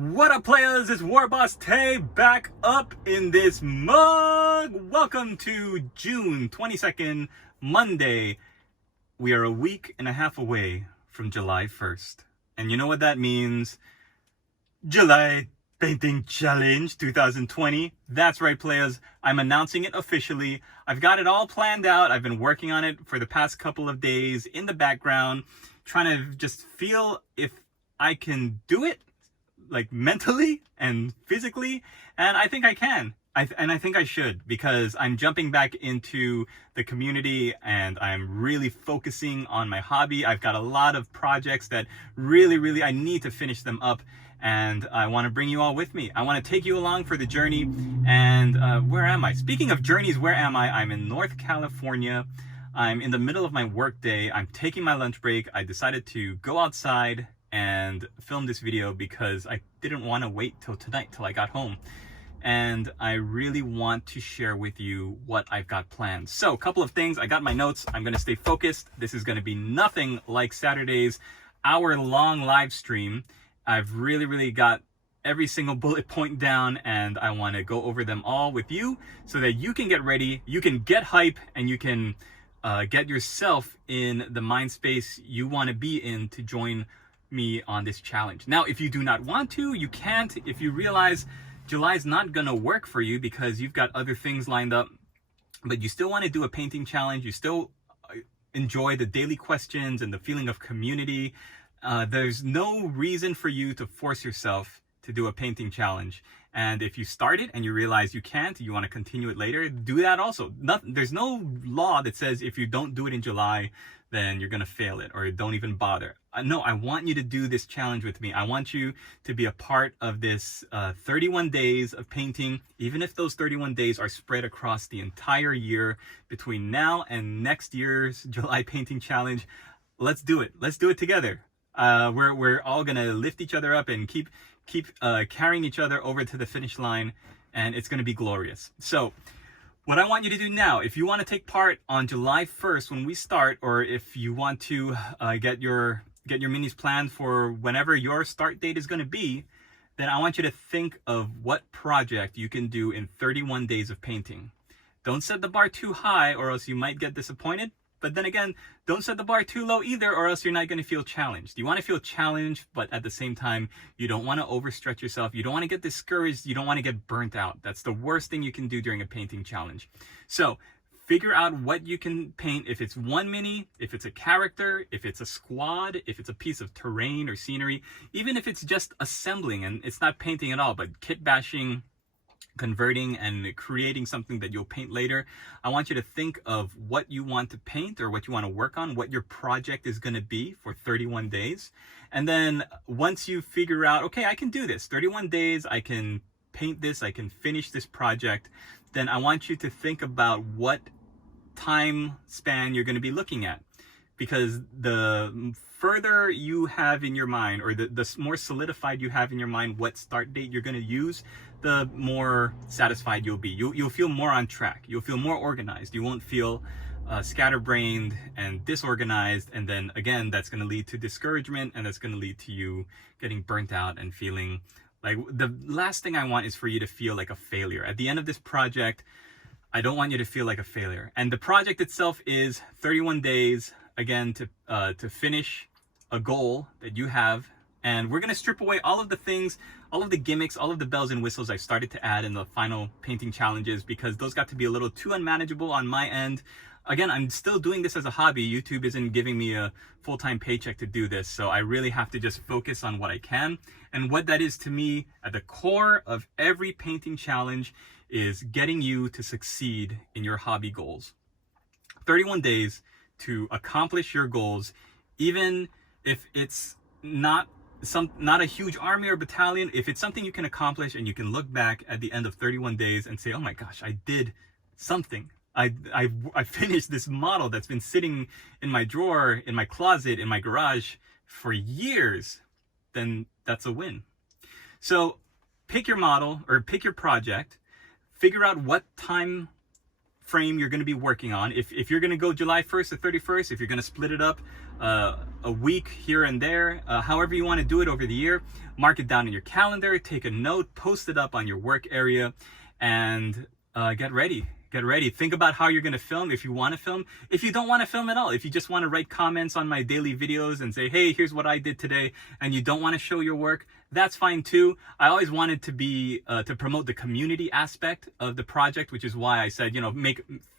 What up, players? It's WarbossTae back up in this mug. Welcome to June 22nd, Monday. We are a week and a half away from July 1st. And you know what that means? July Painting Challenge 2020. That's right, players. I'm announcing it officially. I've got it all planned out. I've been working on it for the past couple of days in the background, trying to just feel if I can do it, like mentally and physically, and I think I can. I think I should, because I'm jumping back into the community and I'm really focusing on my hobby. I've got a lot of projects that really I need to finish them up, and I want to bring you all with me. I want to take you along for the journey. And where am I? Speaking of journeys, where am I? I'm in North California. I'm in the middle of my work day. I'm taking my lunch break. I decided to go outside and film this video because I didn't want to wait till tonight, till I got home. And I really want to share with you what I've got planned. So a couple of things. I got my notes. I'm going to stay focused. This is going to be nothing like Saturday's hour-long live stream. I've really got every single bullet point down, and I want to go over them all with you so that you can get ready, you can get hype, and you can get yourself in the mind space you want to be in to join me on this challenge. Now, if you do not want to, you can't. If you realize July is not gonna work for you because you've got other things lined up, but you still want to do a painting challenge, you still enjoy the daily questions and the feeling of community, there's no reason for you to force yourself to do a painting challenge. And if you start it and you realize you can't, you want to continue it later, do that also. There's no law that says if you don't do it in July, then you're going to fail it, or don't even bother. No, I want you to do this challenge with me. I want you to be a part of this 31 days of painting, even if those 31 days are spread across the entire year between now and next year's July Painting Challenge. Let's do it. Let's do it together. We're all going to lift each other up and keep carrying each other over to the finish line, and it's going to be glorious. So what I want you to do now, if you want to take part on July 1st when we start, or if you want to get your minis planned for whenever your start date is going to be, then I want you to think of what project you can do in 31 days of painting. Don't set the bar too high or else you might get disappointed. But then again, don't set the bar too low either, or else you're not going to feel challenged. You want to feel challenged, but at the same time, you don't want to overstretch yourself. You don't want to get discouraged. You don't want to get burnt out. That's the worst thing you can do during a painting challenge. So figure out what you can paint. If it's one mini, if it's a character, if it's a squad, if it's a piece of terrain or scenery, even if it's just assembling and it's not painting at all, but kit bashing, converting and creating something that you'll paint later. I want you to think of what you want to paint or what you want to work on, what your project is going to be for 31 days. And then once you figure out, okay, I can do this, 31 days, I can paint this, I can finish this project, then I want you to think about what time span you're going to be looking at. Because the further you have in your mind, or the more solidified you have in your mind what start date you're going to use, the more satisfied you'll be. You'll feel more on track. You'll feel more organized. You won't feel scatterbrained and disorganized. And then again, that's going to lead to discouragement, and that's going to lead to you getting burnt out and feeling like the last thing I want is for you to feel like a failure. At the end of this project, I don't want you to feel like a failure. And the project itself is 31 days, again, to finish a goal that you have. And we're going to strip away all of the things, all of the gimmicks, all of the bells and whistles I started to add in the final painting challenges, because those got to be a little too unmanageable on my end. Again, I'm still doing this as a hobby. YouTube isn't giving me a full-time paycheck to do this, so I really have to just focus on what I can. And what that is to me, at the core of every painting challenge, is getting you to succeed in your hobby goals. 31 days to accomplish your goals, even if it's not a huge army or battalion. If it's something you can accomplish and you can look back at the end of 31 days and say, oh my gosh, I did something. I finished this model that's been sitting in my drawer, in my closet, in my garage for years, then that's a win. So pick your model or pick your project, figure out what time frame you're going to be working on. If you're going to go July 1st to 31st, if you're going to split it up a week here and there, however you want to do it over the year, mark it down in your calendar, take a note, post it up on your work area, and get ready. Get ready. Think about how you're going to film if you want to film. If you don't want to film at all, if you just want to write comments on my daily videos and say, hey, here's what I did today, and you don't want to show your work, that's fine too. I always wanted to be to promote the community aspect of the project, which is why I said, you know,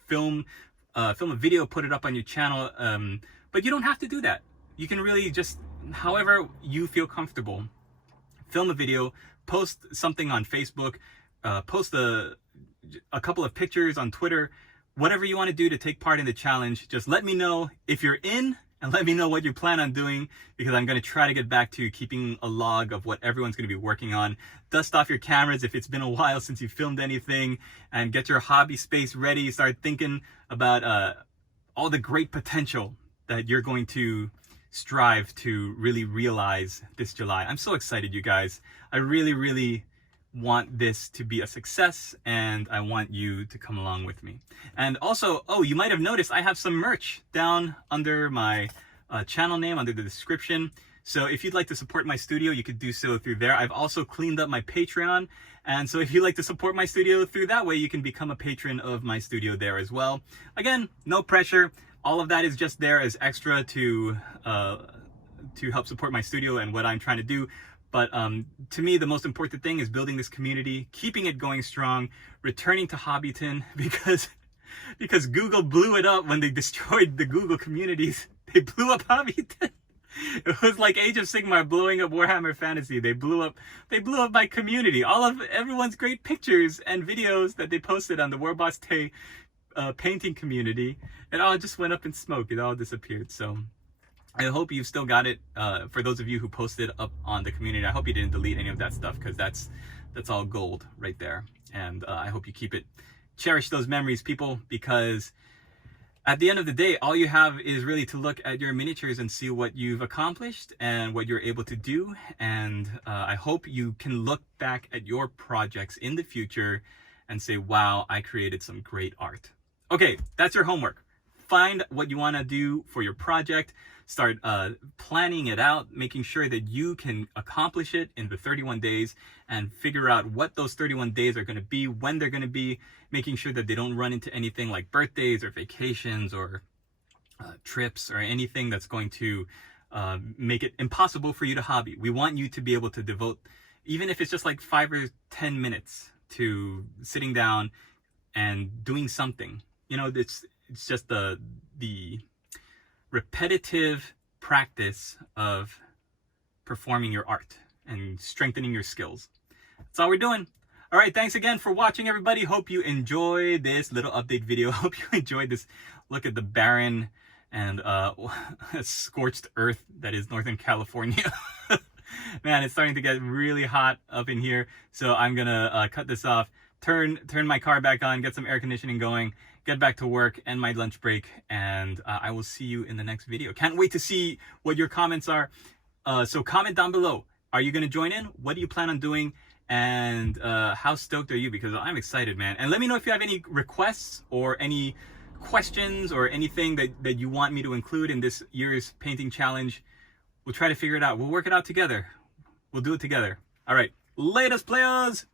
film a video, put it up on your channel. But you don't have to do that. You can really just, however you feel comfortable, film a video, post something on Facebook, post a couple of pictures on Twitter, whatever you want to do to take part in the challenge. Just let me know if you're in, and let me know what you plan on doing, because I'm going to try to get back to keeping a log of what everyone's going to be working on. Dust off your cameras if it's been a while since you filmed anything, and get your hobby space ready. Start thinking about all the great potential that you're going to strive to really realize this July. I'm so excited, you guys. I really want this to be a success, and I want you to come along with me. And also, oh, you might have noticed I have some merch down under my channel name, under the description. So if you'd like to support my studio, you could do so through there. I've also cleaned up my Patreon, and so if you'd like to support my studio through that way, you can become a patron of my studio there as well. Again, no pressure. All of that is just there as extra to help support my studio and what I'm trying to do. But to me, the most important thing is building this community, keeping it going strong, returning to Hobbiton, because Google blew it up when they destroyed the Google communities. They blew up Hobbiton. It was like Age of Sigmar blowing up Warhammer Fantasy. They blew up my community. All of everyone's great pictures and videos that they posted on the WarbossTae painting community, it all just went up in smoke. It all disappeared. So I hope you've still got it. For those of you who posted up on the community, I hope you didn't delete any of that stuff, because that's all gold right there. And I hope you keep it. Cherish those memories, people, because at the end of the day, all you have is really to look at your miniatures and see what you've accomplished and what you're able to do. And I hope you can look back at your projects in the future and say, wow, I created some great art. Okay, that's your homework. Find what you want to do for your project. Start planning it out, making sure that you can accomplish it in the 31 days, and figure out what those 31 days are going to be, when they're going to be, making sure that they don't run into anything like birthdays or vacations or trips or anything that's going to make it impossible for you to hobby. We want you to be able to devote, even if it's just like 5 or 10 minutes, to sitting down and doing something. You know, it's just the repetitive practice of performing your art and strengthening your skills. That's all we're doing. All right, thanks again for watching, everybody. Hope you enjoyed this little update video. Hope you enjoyed this look at the barren and scorched earth that is Northern California. Man, it's starting to get really hot up in here, so I'm gonna cut this off, turn my car back on, get some air conditioning going, get back to work, end my lunch break, and I will see you in the next video. Can't wait to see what your comments are. So comment down below. Are you going to join in? What do you plan on doing? And how stoked are you? Because I'm excited, man. And let me know if you have any requests or any questions or anything that you want me to include in this year's painting challenge. We'll try to figure it out. We'll work it out together. We'll do it together. All right. Latest, players!